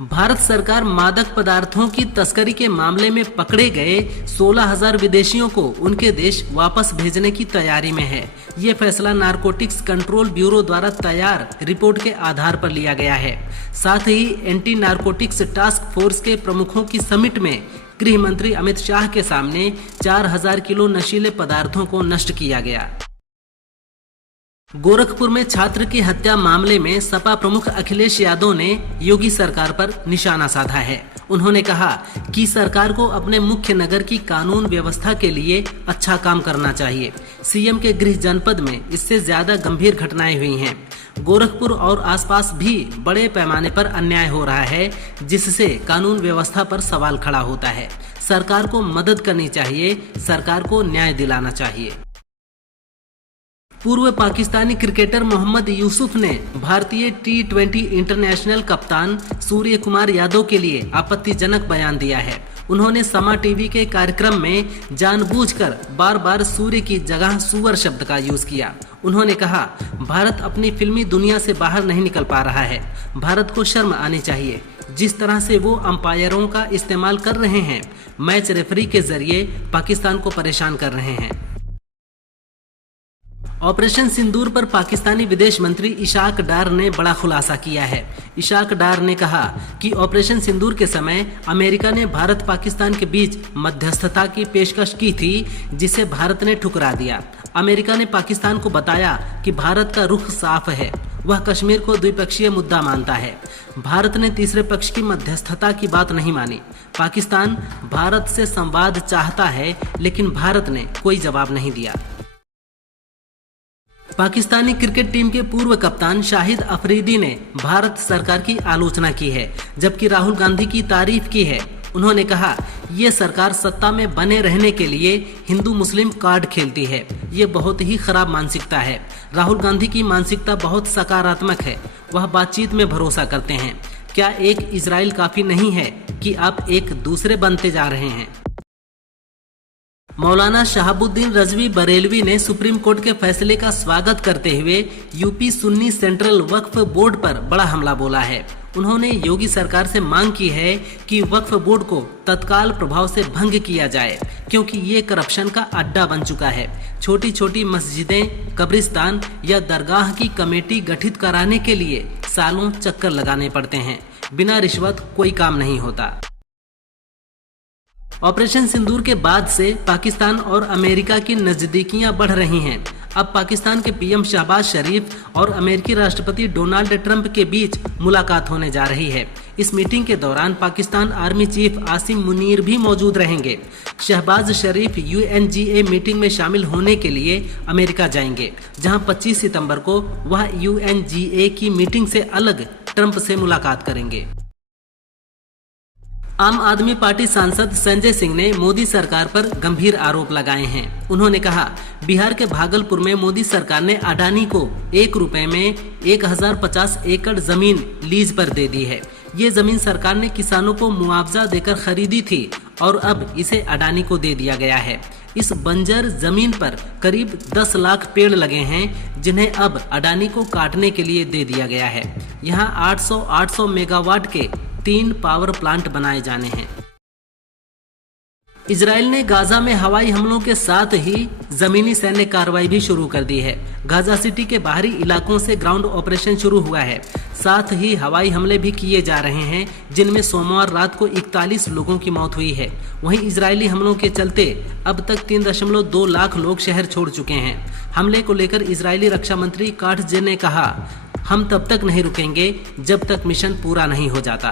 भारत सरकार मादक पदार्थों की तस्करी के मामले में पकड़े गए 16,000 विदेशियों को उनके देश वापस भेजने की तैयारी में है। ये फैसला नारकोटिक्स कंट्रोल ब्यूरो द्वारा तैयार रिपोर्ट के आधार पर लिया गया है। साथ ही एंटी नारकोटिक्स टास्क फोर्स के प्रमुखों की समिट में गृह मंत्री अमित शाह के सामने 4,000 किलो नशीले पदार्थों को नष्ट किया गया। गोरखपुर में छात्र की हत्या मामले में सपा प्रमुख अखिलेश यादव ने योगी सरकार पर निशाना साधा है। उन्होंने कहा कि सरकार को अपने मुख्य नगर की कानून व्यवस्था के लिए अच्छा काम करना चाहिए। सीएम के गृह जनपद में इससे ज्यादा गंभीर घटनाएं हुई हैं। गोरखपुर और आसपास भी बड़े पैमाने पर अन्याय हो रहा है, जिससे कानून व्यवस्था पर सवाल खड़ा होता है। सरकार को मदद करनी चाहिए, सरकार को न्याय दिलाना चाहिए। पूर्व पाकिस्तानी क्रिकेटर मोहम्मद यूसुफ ने भारतीय T20 इंटरनेशनल कप्तान सूर्य कुमार यादव के लिए आपत्तिजनक बयान दिया है। उन्होंने समा टीवी के कार्यक्रम में जानबूझकर बार बार सूर्य की जगह सुअर शब्द का यूज किया। उन्होंने कहा, भारत अपनी फिल्मी दुनिया से बाहर नहीं निकल पा रहा है। भारत को शर्म आनी चाहिए। जिस तरह से वो अंपायरों का इस्तेमाल कर रहे हैं, मैच रेफरी के जरिए पाकिस्तान को परेशान कर रहे हैं। ऑपरेशन सिंदूर पर पाकिस्तानी विदेश मंत्री इशाक डार ने बड़ा खुलासा किया है। इशाक डार ने कहा कि ऑपरेशन सिंदूर के समय अमेरिका ने भारत पाकिस्तान के बीच मध्यस्थता की पेशकश की थी, जिसे भारत ने ठुकरा दिया। अमेरिका ने पाकिस्तान को बताया कि भारत का रुख साफ है, वह कश्मीर को द्विपक्षीय मुद्दा मानता है। भारत ने तीसरे पक्ष की मध्यस्थता की बात नहीं मानी। पाकिस्तान भारत से संवाद चाहता है, लेकिन भारत ने कोई जवाब नहीं दिया। पाकिस्तानी क्रिकेट टीम के पूर्व कप्तान शाहिद अफरीदी ने भारत सरकार की आलोचना की है, जबकि राहुल गांधी की तारीफ की है। उन्होंने कहा, ये सरकार सत्ता में बने रहने के लिए हिंदू मुस्लिम कार्ड खेलती है। ये बहुत ही खराब मानसिकता है। राहुल गांधी की मानसिकता बहुत सकारात्मक है। वह बातचीत में भरोसा करते हैं। क्या एक इजराइल काफी नहीं है कि आप एक दूसरे बनते जा रहे हैं? मौलाना शहाबुद्दीन रजवी बरेलवी ने सुप्रीम कोर्ट के फैसले का स्वागत करते हुए यूपी सुन्नी सेंट्रल वक्फ बोर्ड पर बड़ा हमला बोला है। उन्होंने योगी सरकार से मांग की है कि वक्फ बोर्ड को तत्काल प्रभाव से भंग किया जाए, क्योंकि ये करप्शन का अड्डा बन चुका है। छोटी छोटी मस्जिदें, कब्रिस्तान या दरगाह की कमेटी गठित कराने के लिए सालों चक्कर लगाने पड़ते हैं। बिना रिश्वत कोई काम नहीं होता। ऑपरेशन सिंदूर के बाद से पाकिस्तान और अमेरिका की नजदीकियां बढ़ रही हैं। अब पाकिस्तान के पीएम शहबाज शरीफ और अमेरिकी राष्ट्रपति डोनाल्ड ट्रंप के बीच मुलाकात होने जा रही है। इस मीटिंग के दौरान पाकिस्तान आर्मी चीफ आसिम मुनीर भी मौजूद रहेंगे। शहबाज शरीफ UNGA मीटिंग में शामिल होने के लिए अमेरिका जाएंगे, जहां 25 सितंबर को वह UNGA की मीटिंग से अलग ट्रंप से मुलाकात करेंगे। आम आदमी पार्टी सांसद संजय सिंह ने मोदी सरकार पर गंभीर आरोप लगाए हैं। उन्होंने कहा, बिहार के भागलपुर में मोदी सरकार ने अडानी को 1 रुपए में 1050 एकड़ जमीन लीज पर दे दी है। ये जमीन सरकार ने किसानों को मुआवजा देकर खरीदी थी और अब इसे अडानी को दे दिया गया है। इस बंजर जमीन पर करीब 10 लाख पेड़ लगे हैं, जिन्हें अब अडानी को काटने के लिए दे दिया गया है। यहाँ 800 मेगावाट के 3 पावर प्लांट बनाए जाने हैं। इजराइल ने गाजा में हवाई हमलों के साथ ही जमीनी सैन्य कार्रवाई भी शुरू कर दी है। गाजा सिटी के बाहरी इलाकों से ग्राउंड ऑपरेशन शुरू हुआ है। साथ ही हवाई हमले भी किए जा रहे हैं, जिनमें सोमवार रात को 41 लोगों की मौत हुई है। वहीं इजरायली हमलों के चलते अब तक 3.2 लाख लोग शहर छोड़ चुके हैं। हमले को लेकर इजरायली रक्षा मंत्री काट्ज ने कहा, हम तब तक नहीं रुकेंगे जब तक मिशन पूरा नहीं हो जाता।